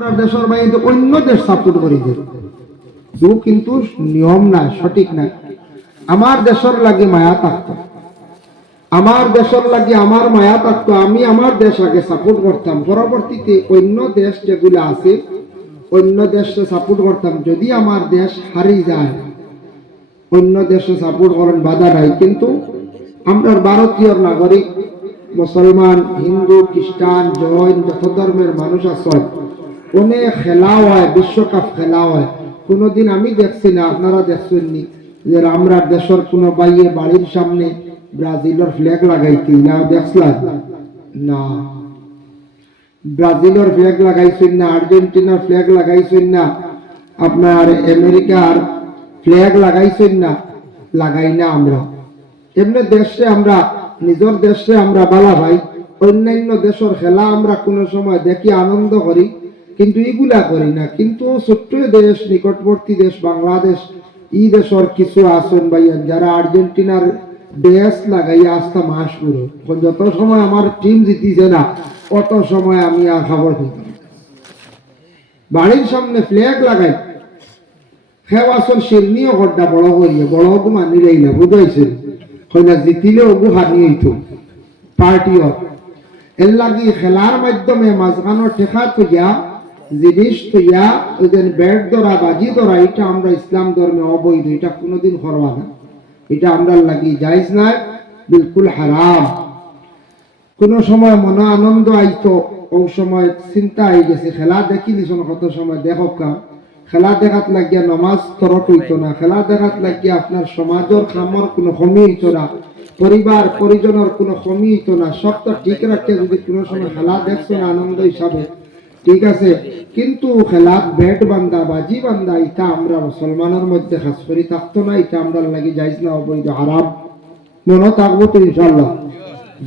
আমরা দেশের বাইরে অন্য দেশ সাপোর্ট করি যে কিন্তু নিয়ম না সঠিক না আমার দেশের লাগে মায়া থাকতো আমার দেশের লাগে আমার মায়া থাকতো আমি আমার দেশ আগে সাপোর্ট করতাম। পরবর্তীতে অন্য দেশ যেগুলো আছে, অন্য দেশে সাপোর্ট করতাম। যদি আমার দেশ হারিয়ে যায়, অন্য দেশে সাপোর্ট করেন বাধা নাই। কিন্তু আমরা ভারতীয় নাগরিক, মুসলমান, হিন্দু, খ্রিস্টান, জৈন যত ধর্মের মানুষ আছে। অনেক খেলা হয়, বিশ্বকাপ খেলা হয়। কোনোদিন আমি দেখছি না, আপনারা দেখছেননি যে আমরা দেশের কোনো বাইয়ে বাড়ির সামনে ব্রাজিলের ফ্ল্যাগ লাগাইছি, না দেখছিলাম না। ব্রাজিলের ফ্ল্যাগ লাগাইছেন না, আর্জেন্টিনার ফ্ল্যাগ লাগাইছেন না, আপনার আমেরিকার ফ্ল্যাগ লাগাইছেন না, লাগাই না আমরা। এমনি দেশে আমরা, নিজের দেশে আমরা বালা ভাই, অন্যান্য দেশের খেলা আমরা কোনো সময় দেখি, আনন্দ করি। কিন্তু এগুলা করি না। কিন্তু ছোট্ট দেশ, নিকটবর্তী দেশ, বাংলাদেশ, ই দেশের কিছু আসন ভাইয়া, যারা আর্জেন্টিনার ড্রেস লাগাইয়া আসতাম মাস পুরো যত সময় আমার টিম জিতিছে না, অত সময় আমি আর খবর পেতাম বাড়ির সামনে ফ্ল্যাগ লাগাই। খেওয়াসর শিরনিও গড্ডা বড় করিয়ে, বড় হকু মানি রইলা বুঝাইছে কইলা জিতিলে ওগু হানি হইতো। পার্টিও। এর লাগি খেলার মাধ্যমে মাঝখানো ঠেকা তুইয়া জিনিস তুইয়া ওদের ব্যাট ধরা, বাজি ধরা, এটা আমরা ইসলাম ধর্মে অবৈধ, এটা কোনোদিন করবা না। এটা আমরা লাগি যাইজ না বিলকুল হারাম। কোন সময় মনে আনন্দ আইতো, ওই সময় চিন্তা আই গেছে, খেলা দেখি দিছ কত সময় দেখক কা। খেলা দেখাত লাগিয়া নমাজ তরক হইতো না, খেলা দেখাত লাগিয়া আপনার সমাজের কামর কোনো কমি হইতো না, পরিবার, পরিজনের কোনো কমি হইতো না, সব তো ঠিক রাখতে যদি কোনো সময় খেলা দেখছ না, আনন্দ হিসাবে। ঠিক আছে? কিন্তু খেলাত ব্যাট বান্ধা, বাজি বান্ধা এটা আমরা মুসলমানের মধ্যে খাস করি থাকতো না এটা আমরা লাগি যাইজ না অবৈধ হারাম মনে থাকব তো ইনশাল্লাহ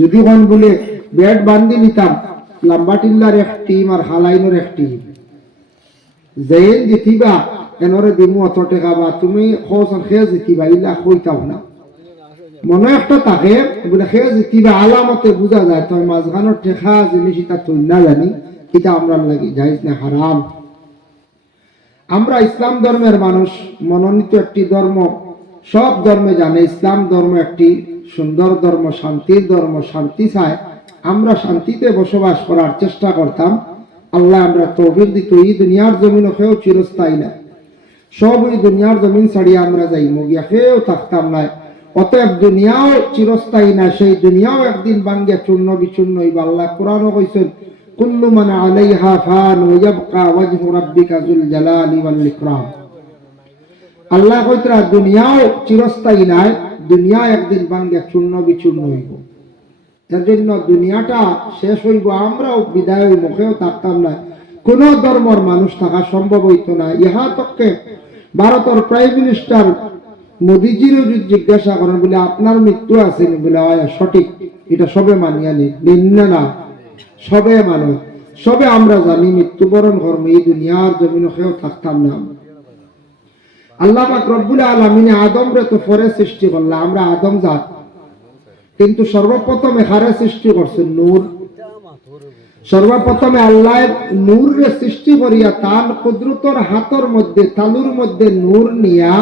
যদি হন বলে ব্যাট বান্ধি নিতাম, লম্বা টিল্লার এক টিম আর হালাইনের এক টিম। যেন জিতিবা এনরে দিমু অত টাকা বা তুমি খোঁজ খেয়ে জিতিবা, ইলা কইতাও না। মনে একটা থাকে, বলে খেয়ে জিতিবা, আলামতে বোঝা যায় তোর মাঝখানোর ঠেকা জিনিস এটা তুই না জানি এটা আমরা লাগি যাইজ না, হারাম। আমরা ইসলাম ধর্মের মানুষ, মনোনীত একটি ধর্ম, সব ধর্মে জানে ইসলাম ধর্ম একটি সুন্দর ধর্ম, শান্তির ধর্ম, শান্তি চায়। আমরা শান্তিতে বসবাস করার চেষ্টা করতাম। আল্লাহ আমরা তৌফিক দিত, এই দুনিয়ার জমিন খেয়েও চিরস্থায়ী না সব ওই দুনিয়ার জমিন ছাড়িয়ে আমরা যাই, মগিয়া খেয়েও থাকতাম না অতএব দুনিয়াও চিরস্থায়ী না সেই দুনিয়াও একদিন বাঙ্গে চূর্ণ বিচূর্ণ হইবা। আল্লাহ কোরআনও কইছেন কুল্লু মান আলাইহা ফান ওয়া ইয়াবকা ওয়াজহু রাব্বিকা যুল জালালি ওয়াল ইকরাম। আল্লাহ কইতরা, দুনিয়াও চিরস্থায়ী নাই, দুনিয়া একদিন চূর্ণ বিচূর্ণ হইব। জন্য দুনিয়াটা শেষ হইব, আমরাও বিদায় থাকতাম না। কোন ধর্মর মানুষ থাকা সম্ভব হইতো না। ইহা তককে ভারতের প্রাইম মিনিস্টার মোদিজিরও জিজ্ঞাসা করেন, বলে আপনার মৃত্যু আছে বলে সঠিক। এটা সবে মানিয়া নি। নিম্ন না। সবে মানে সবে আমরা জানি মৃত্যুবরণ কর্ম এই দুনিয়ার জমিন খেয়েও থাকতাম না আল্লাহ রব্বুল আলামিনে আদম রে তো পরে সৃষ্টি করলাম আমরা আদম জাত। কিন্তু সর্বপ্রথম এখানে সৃষ্টি করছে? নূর। সর্বপ্রথমে আল্লাহ নূর রে সৃষ্টি করিয়া তার কুদরতর হাতর মধ্যে, তালুর মধ্যে নূর নিয়া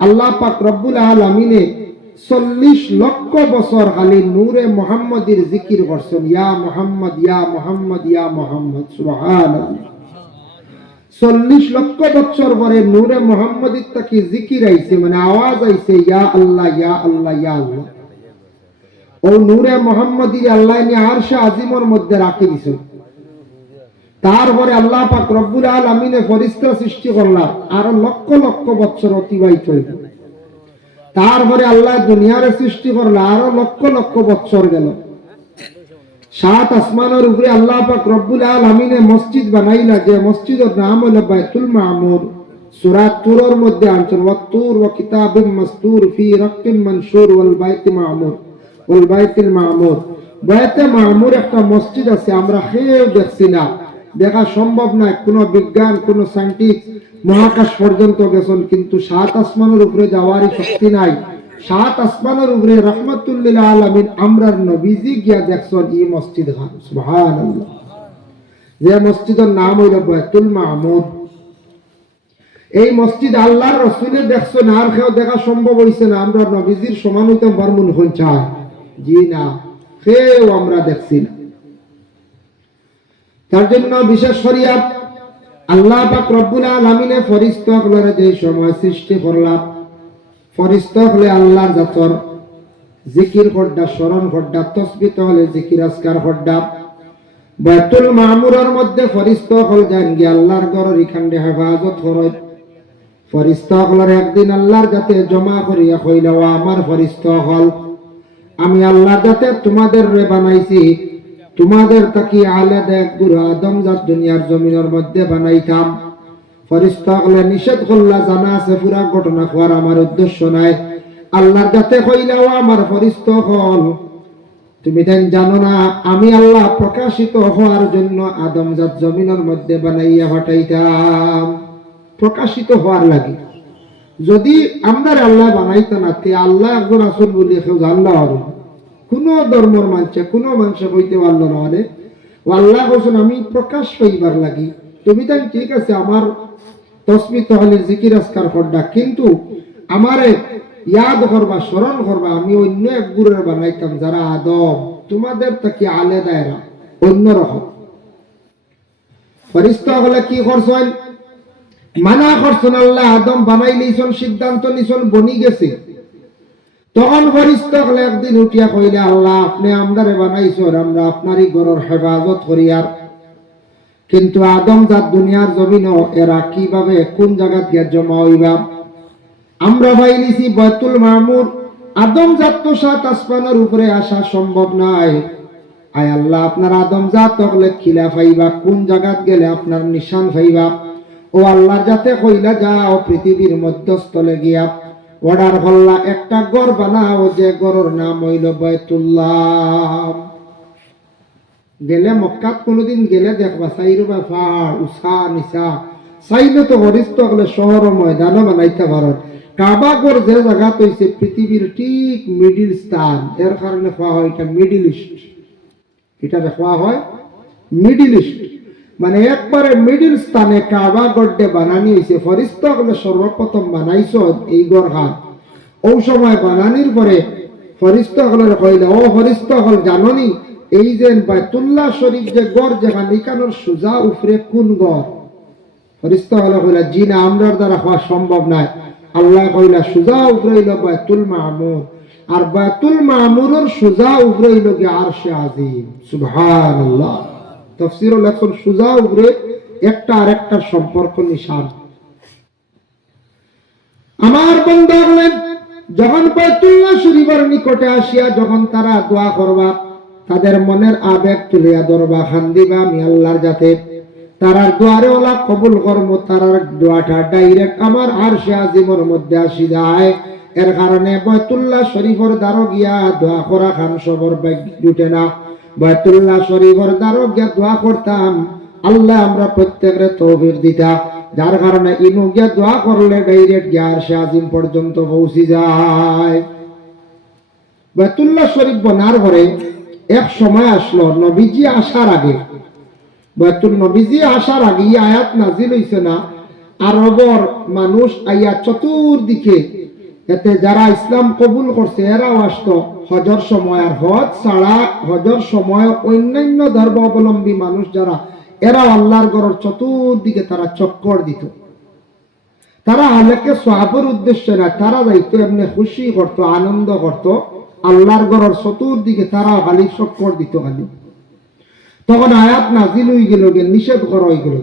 আল্লাহ পাক রব্বুল আলামিনে চল্লিশ লক্ষ বছর খালি নূরে মোহাম্মদের জিকির করছেন ইয়া মোহাম্মদ ইয়া মোহাম্মদ ইয়া মোহাম্মদ, সুবহানাল্লাহ। চল্লিশ লক্ষ বছর পরে নূরে মোহাম্মদের তাকে জিকির আইছে মানে আওয়াজ আইছে ইয়া আল্লাহ ইয়া আল্লাহ ইয়া আল্লাহ। ও নূরে মোহাম্মদীর আল্লাহ নিয়ে আরশে আজিমর মধ্যে রাখি দিছে। তারপরে আল্লাহ পাক রব্বুল আলামিনে ফরিস্তা সৃষ্টি করলাম আরও লক্ষ লক্ষ বছর অতিবাহিত হইল। তারপরে আল্লাহ দুনিয়ারে সৃষ্টি করল, আরও লক্ষ লক্ষ বছর গেল। সাত আসমানের উপরে আল্লাহ পাক রব্বুল আলামিনে মসজিদ বানাইলা, যে মসজিদের নাম হলো বাইতুল মামুর। সূরা তুরের মধ্যে আনছেন, ওয়া তুর ওয়া কিতাবিম মাসতুর ফি রাক্কিম মানশুর ওয়াল বাইতি মামুর, ওয়াল বাইতুল মামুর। বাইতে মামুর একটা মসজিদ আছে, আমরা খেয়েও দেখছি না। দেখা সম্ভব নয়। কোনো বিজ্ঞান, কোনো সায়েন্টিস্ট মহাকাশ পর্যন্ত গেছেন, কিন্তু সাত আসমানের উপরে যাওয়ারই শক্তি নাই। সাত আসমানের উপরে রহমতুল্লিল আলমিন আমরার নবীজি গিয়া দেখছেন, এই মসজিদ খান সুবহানাল্লাহ। যে মসজিদের নাম হইল বয়তুল মাহমুদ এই মসজিদ আল্লাহর রসুলে দেখছ না আর কেউ দেখা সম্ভব হয়েছে না, আমরা নবীজির সমান হইতে পারমুন হন চাই জি না, কেউ আমরা দেখছি না। তার জন্য বিশেষ শরিয়াত আল্লাহ পাক রব্বুল আলামিনে ফরিস্ত হলরে যে সময় সৃষ্টি করলাম, ফরিস্ত হলে আল্লাহর জাতর, জিকির খড্ডা স্মরণ খড্ডা তসবিত হলে জিকির আসকার খড্ডা বাইতুল মামুরের মধ্যে ফরিস্ত হল যান গিয়ে আল্লাহর ঘরের এখানে হেফাজত করে ফরিস্ত হলের একদিন আল্লাহর যাতে জমা করিয়া কইল ও আমার ফরিস্ত হল। আমি আল্লাহর যাতে তোমাদের বানাইছি। তোমাদের তাকি আলাদা এক গুরু আদম জাত দুনিয়ার জমিনের মধ্যে বানাইতাম। ফরিস্তা হলে নিষেধ করলা, জানা আছে, পুরা ঘটনা হওয়ার আমার উদ্দেশ্য নাই। আল্লাহর যাতে কইলাও আমার ফরিস্ত হল। তুমি দেন জানো না, আমি আল্লাহ প্রকাশিত হওয়ার জন্য আদম জাত জমিনের মধ্যে বানাইয়া হটাইতাম। প্রকাশিত হওয়ার লাগে। যদি আমরা আল্লাহ বানাইতো না, তে আল্লাহ একজন আসল বলি কেউ জানলো হবে কোন ধর্মর মানছে, কোন মানুষ বইতে পারল না মানে আল্লাহ বলছেন আমি প্রকাশ পাইবার লাগি। তুমি তাই ঠিক আছে আমার তসমিত হলে জিকির আসকার করডা কিন্তু আমারে ইয়াদ করবা স্মরণ করবা আমি অন্য এক গুরুর বানাইতাম যারা আদম তোমাদের তাকে আলাদা এরা অন্যরকম ফরিস্তা হলে কি করছেন মানা করছেন আল্লাহ আদম বানাই লইছেন সিদ্ধান্ত নিছেন বনি গেছে। তখন ফরিস্তা হলে একদিন উঠিয়া কইলে আল্লাহ, আপনি আমরারে বানাইছেন আমরা আপনারই গরর হেফাজত করিয়ার কিন্তু আদম জাত দুনিয়ার জমিন এরা কীভাবে, কোন জায়গাত গিয়া জমা হইবা? আমরা পাইলিছি বয়তুল মামুর আদম জাত তো সাত আসমানের উপরে আসা সম্ভব নাই। আয় আল্লাহ, আপনার আদম জাত হলে খিলা পাইবা কোন জায়গাত গেলে আপনার নিশান পাইবা ও আল্লাহ, যাতে কইলা যাও, পৃথিবীর মধ্যস্থলে গিয়া। অর্ডার হল্লা একটা গড় বানাও যে গড়ের নাম হইল বয়তুল্লাহ গেলে মক্কাত কোনোদিন গেলে দেখবা চাইরো বা পাহাড় উষা নিশা চাইলে তো হরিস্ত হলে শহর ময়দানও বানাইতে পারো। কাবাগর যে জায়গা তৈছে পৃথিবীর ঠিক মিডিল স্থান, এর কারণে খাওয়া হয় এটা মিডিল ইস্ট এটা খাওয়া হয় মিডিল ইস্ট মানে একবারে মিডিল স্থানে কাবা গড্ডে বানানি হয়েছে ফরিস্ত হলে সর্বপ্রথম বানাইছ এই গড় হাত ও সময় বানানির পরে ফরিস্ত হলের কইলে, ও ফরিস্ত হল জাননি, এই যে বাইতুল্লাহ শরীফ যে গড় যেখানে এখানোর সোজা উপরে কোন গড়? ফরিস্তা হলো কইলা, জি না, আমরার দ্বারা হওয়া সম্ভব নাই। আল্লাহ কইলা, সোজা উপরে হইল বাইতুল মামুর আর বাইতুল মামুরের সোজা উপরে হইল কি আরশে আজিম। সুবহানাল্লাহ। তফসিরুল লেখন সোজা উপরে একটা আরেকটার সম্পর্ক নিশান। আমার বন্ধা হলেন যখন বাইতুল্লাহ শরীফের নিকটে আসিয়া যখন তারা দোয়া করবা, তাদের মনের আবেগ তুলিয়া ধরবা খান দিবা, আমি আল্লাহর যাতে তারার দোয়ারে ওলা কবুল কর্ম তারার দোয়াটা ডাইরেক্ট আমার আর সে আজিমর মধ্যে আসি যায়। এর কারণে বয়তুল্লাহ শরীফর দ্বারো গিয়া দোয়া করা খান সবর জুটে না। বয়তুল্লাহ শরীফর দ্বারো গিয়া দোয়া করতাম। আল্লাহ আমরা প্রত্যেকের তৌফিক দিতা। যার কারণে ইনু গিয়া দোয়া করলে ডাইরেক্ট গিয়া আর সে আজিম পর্যন্ত পৌঁছি যায়। বয়তুল্লাহ শরীফ বনার পরে এক সময় আসলো নবীজি আসার আগে। বয়তুল নবীজি আসার আগে আয়াত নাজিল হইছে না। আরবর মানুষ আইয়া চতুর্দিকে এতে যারা ইসলাম কবুল করছে, এরাও আসতো হজর সময় আর হজ ছাড়া হজর সময় অন্যান্য ধর্মাবলম্বী মানুষ যারা, এরাও আল্লাহর গড়ের চতুর্দিকে তারা চক্কর দিত। তারা আলেকে সোহাবের উদ্দেশ্যে না, তারা যাইতো এমনি খুশি করতো, আনন্দ করতো, আল্লাহর গড়ের চতুর্দিকে তারা খালি চক্কর দিত খালি। তখন আয়াত নাজিল হয়ে গেল, নিষেধ করা হয়ে গেল।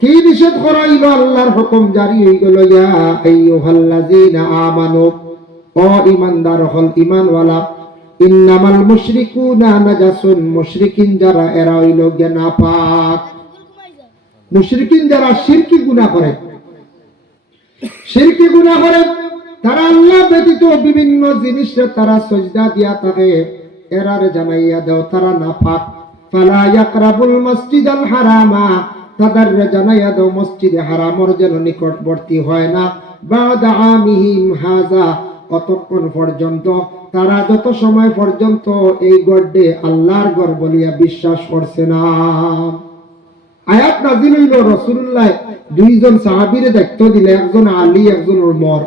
কি নিষেধ করা? হইল আল্লাহর হুকুম জারি হয়ে গেল, ইয়া আইয়ুহাল্লাযীনা আমানু ও ঈমানদার, হল ঈমানওয়ালা, ইন্নামাল মুশরিকুনা নাজাসুন, মুশরিকিন যারা, এরা হইল মুশরিকিন যারা শিরকি গুনাহ করে। শিরকি গুনাহ করে, তারা আল্লাহ ব্যতীত বিভিন্ন জিনিসে তারা সজদা দিয়া থাকে। এরারে জানাইয়া দাও, তারা নাপাক। ফালা ইয়াকরাবুল মসজিদাল হারামা আল্লাহর বলিয়া বিশ্বাস করছে না। আয়াত রসুল্লাহ দুইজন সাহাবিরে দেখতে দিলে, একজন আলী, একজন উমর।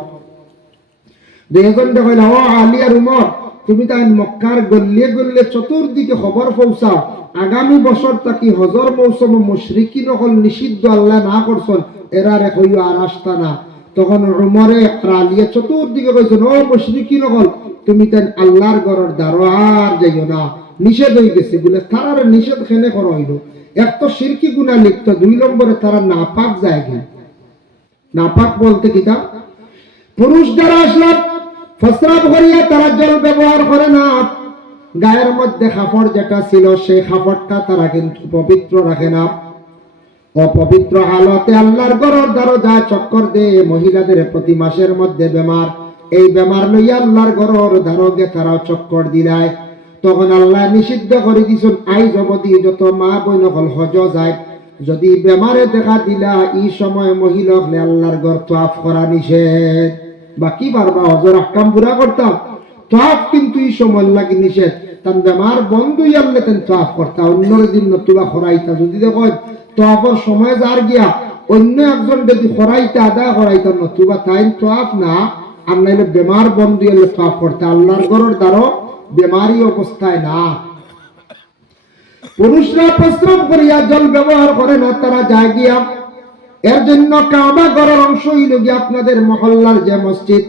দুইজন দেখাইল ও আলী আর উমর, তুমি তাই মক্কার গল্লে গল্লে চতুর্দিকে খবর পৌঁছাও আগামী বছর তাকি হজর মৌসুম মুশরিকি নকল নিষিদ্ধ আল্লাহ না করছেন এরা রে কইও আর আসতা না। তখন উমরে আর চতুর্দিকে কইছেন ও মুশরিকি নকল তুমি তাই আল্লাহর ঘরের দ্বারো আর যাইও না। নিষেধ হয়ে গেছে বলে তারার নিষেধ খেনে করা হইল এক তো সিরকি গুণা লিপ্ত, দুই নম্বরে তারা নাপাক কি নাপাক বলতে কিতা পুরুষ যারা আসলাম ফসরাব করিয়া তারা জল ব্যবহার করে না। গায়ের মধ্যে কাপড় যেটা ছিল, সেই কাপড়টা তারা কিন্তু পবিত্র রাখে না। অপবিত্র হালতে আল্লাহর গরর যা চক্কর দে মহিলাদের প্রতি মাসের মধ্যে বেমার। এই বেমার লইয়া আল্লাহর গরর ধারকে তারা চক্কর দিলায়। তখন আল্লাহ নিষিদ্ধ করে দিছেন আই জবদি যত মা বই নকল হজ যায়, যদি বেমারে দেখা দিলা এই সময় মহিলা হলে আল্লাহর ঘর তোয়াফ করা নিষেধ। বাকি পারবা, হজর আকাম পুরা করতাম। তোয়াফ কিন্তু ই সময় লাগে নিষেধ। তান বেমার বন্ধ আনলে তেন করতা। দিন নতুবা খরাইতা। যদি দেখো সময় যার গিয়া অন্য একজন যদি খরাইতে আদায় করাইতা নতুবা তাই না বেমার বন্ধ তোয়াফ করতা। আল্লাহর বেমারি অবস্থায় না। পুরুষরা পরিশ্রম করিয়া জল ব্যবহার করে না, তারা যায় গিয়া। এর জন্য কাবা ঘরের অংশ হইল গিয়া আপনাদের মহল্লার যে মসজিদ।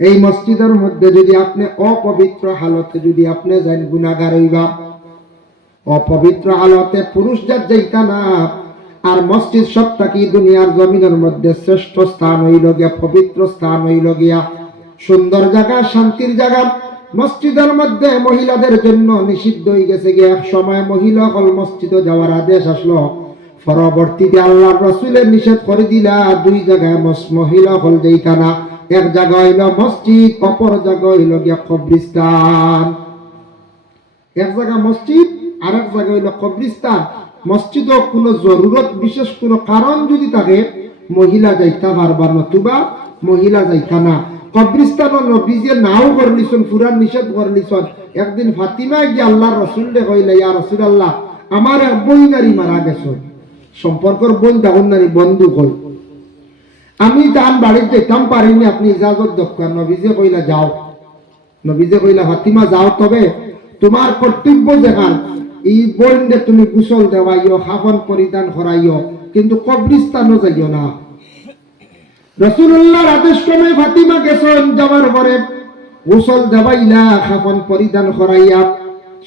এই মসজিদের মধ্যে যদি আপনি অপবিত্র হালতে যদি আপনি যান গুনাগার হইবা। অপবিত্র হালতে পুরুষ যার যাইতা না, আর মসজিদ সবটাকি দুনিয়ার জমিনের মধ্যে শ্রেষ্ঠ স্থান হইল গিয়া, পবিত্র স্থান হইল গিয়া। সুন্দর জায়গা, শান্তির জায়গা। মসজিদের মধ্যে মহিলাদের জন্য নিষিদ্ধ হয়ে গেছে গিয়ে। এক সময় মহিলা হল মসজিদে যাওয়ার আদেশ আসলো। পরবর্তীতে আল্লাহ রসুলের নিষেধ করে দিলা। দুই জায়গায় মহিলা হল যেইখানা এক জায়গা হইল মসজিদ অপর জায়গা হইল গিয়া কবরিস্তান। এক জায়গা মসজিদ আর এক জায়গা হইল কবরিস্তান। মসজিদও কোনো জরুরত, বিশেষ কোনো কারণ যদি থাকে, মহিলা যাইতা পারবা নতুবা, মহিলা যাইতা না। কবরিস্তানও নবীজে নাও করলিছন পুরান নিষেধ করলিছন। একদিন ফাতিমা গিয়ে আল্লাহ রসুল দে কইলে, ইয়া রসুল আল্লাহ আমার এক বই নারী মারা গেছে। সম্পর্কর বোন তখন নারী বন্ধু হল আমি তার বাড়িতে যেতাম পারিনি, আপনি ইজাজত দরকার নবীজে কইলা, যাও। নবীজে কইলা, ফাতিমা, যাও। তবে তোমার কর্তব্য যেখান, এই বোনকে তুমি কুশল দেওয়াইও হাফন পরিধান করাইও, কিন্তু কবরিস্তানও যাইও না। রসুল্লাহর আদেশ ক্রমে ফাতিমা গেছেন যাওয়ার পরে, গোসল দেবাইলা খাফন পরিধান করাইয়া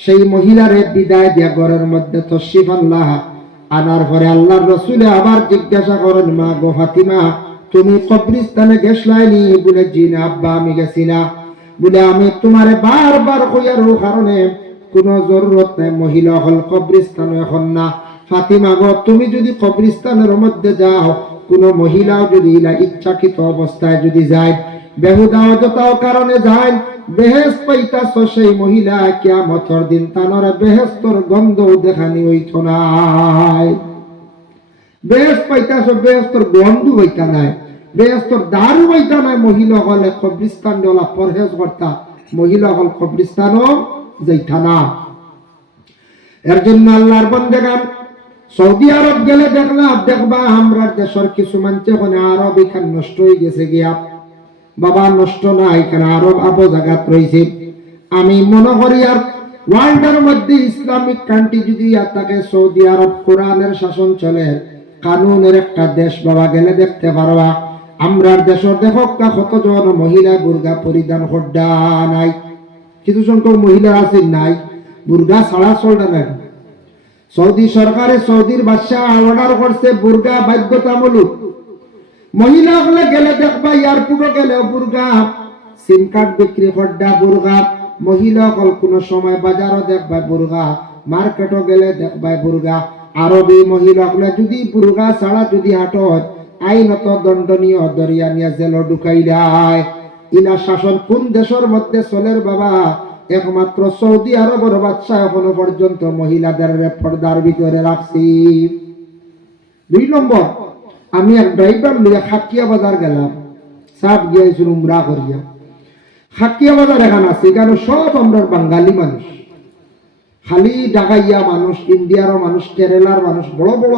সেই মহিলারে বিদায় দিয়া ঘরের মধ্যে তশিফ আল্লাহ আনার পরে আল্লাহর রসুলে আবার জিজ্ঞাসা করেন, মা গো ফাতিমা তুমি কবরিস্তানে গেছলাইনি বলে জি না আব্বা আমি গেছি না বলে আমি তোমারে বারবার কইয়ার কারণে কোনো জরুরত নাই, মহিলা হল কবরিস্তান এখন না। ফাতিমা গো, তুমি যদি কবরিস্তানের মধ্যে যাও, কোন মহিলাও যদি ইচ্ছাকৃত অবস্থায় যদি যায়, বেহুদা অযথাও কারণে যায় বেহেস পাইতাছ সেই মহিলা কিয়ামতর দিন, তানর বেহেস্তর গন্ধ দেখানি হইত নাই। বেহেস্তর গন্ধ হইতা নাই। দারু হইতা নাই, মহিলা হলে কবরিস্তান পরহেজ মহিলা হল যাইতা না। এর জন্য আল্লাহর সৌদি আরব গেলে দেখবা আমরা দেশের কিছু মানছে ওখানে আরব এখানে নষ্ট হয়ে গেছে গিয়া। বাবা, নষ্ট না, এখানে আরব রয়েছে। আমি মনে করি আর ওয়ার্ল্ডের মধ্যে ইসলামিক কান্ট্রি যদি থাকে, সৌদি আরব কোরআনের শাসন চলে কানুনের একটা দেশ বাবা গেলে দেখতে পারবা। আমরার দেশের দেখক কতজন মহিলা বুর্গা পরিধান হড্ডা নাই? কিছু সংখ্যক মহিলা আছে নাই? বুর্গা ছাড়া চলটা নাই। সৌদি সরকারে সৌদির বাদশাহ অর্ডার করছে বুর্গা বাধ্যতামূলক। মহিলা হলে গেলে দেখবা এয়ারপোর্টও গেলে বুর্গা। সিম কার্ড বিক্রি হড্ডা বুর্গা। মহিলা হল কোন সময় বাজারও দেখবা বুর্গা। মার্কেটও গেলে দেখবা বুর্গা। আরবি মহিলা হলে যদি বুর্গা ছাড়া যদি হাটত আইনত দণ্ডনীয় দরিয়া নিয়ে জেল ঢুকাই দেয় ইনা শাসন কোন দেশের মধ্যে চলের বাবা? একমাত্র সৌদি আরবের বাদশাহ এখনও পর্যন্ত মহিলাদের পর্দার ভিতরে রাখছি দুই নম্বর আমি এক ড্রাইভার লইয়া খাটিয়া বাজার গেলাম। সাপ গিয়েছিল উমরা করিয়া হাকিয়া বাজার এখানে আছে এখানে সব আমরা বাঙালি মানুষ খালি ডাকাইয়া মানুষ ইন্ডিয়ার মানুষ কেরালার মানুষ বড় বড়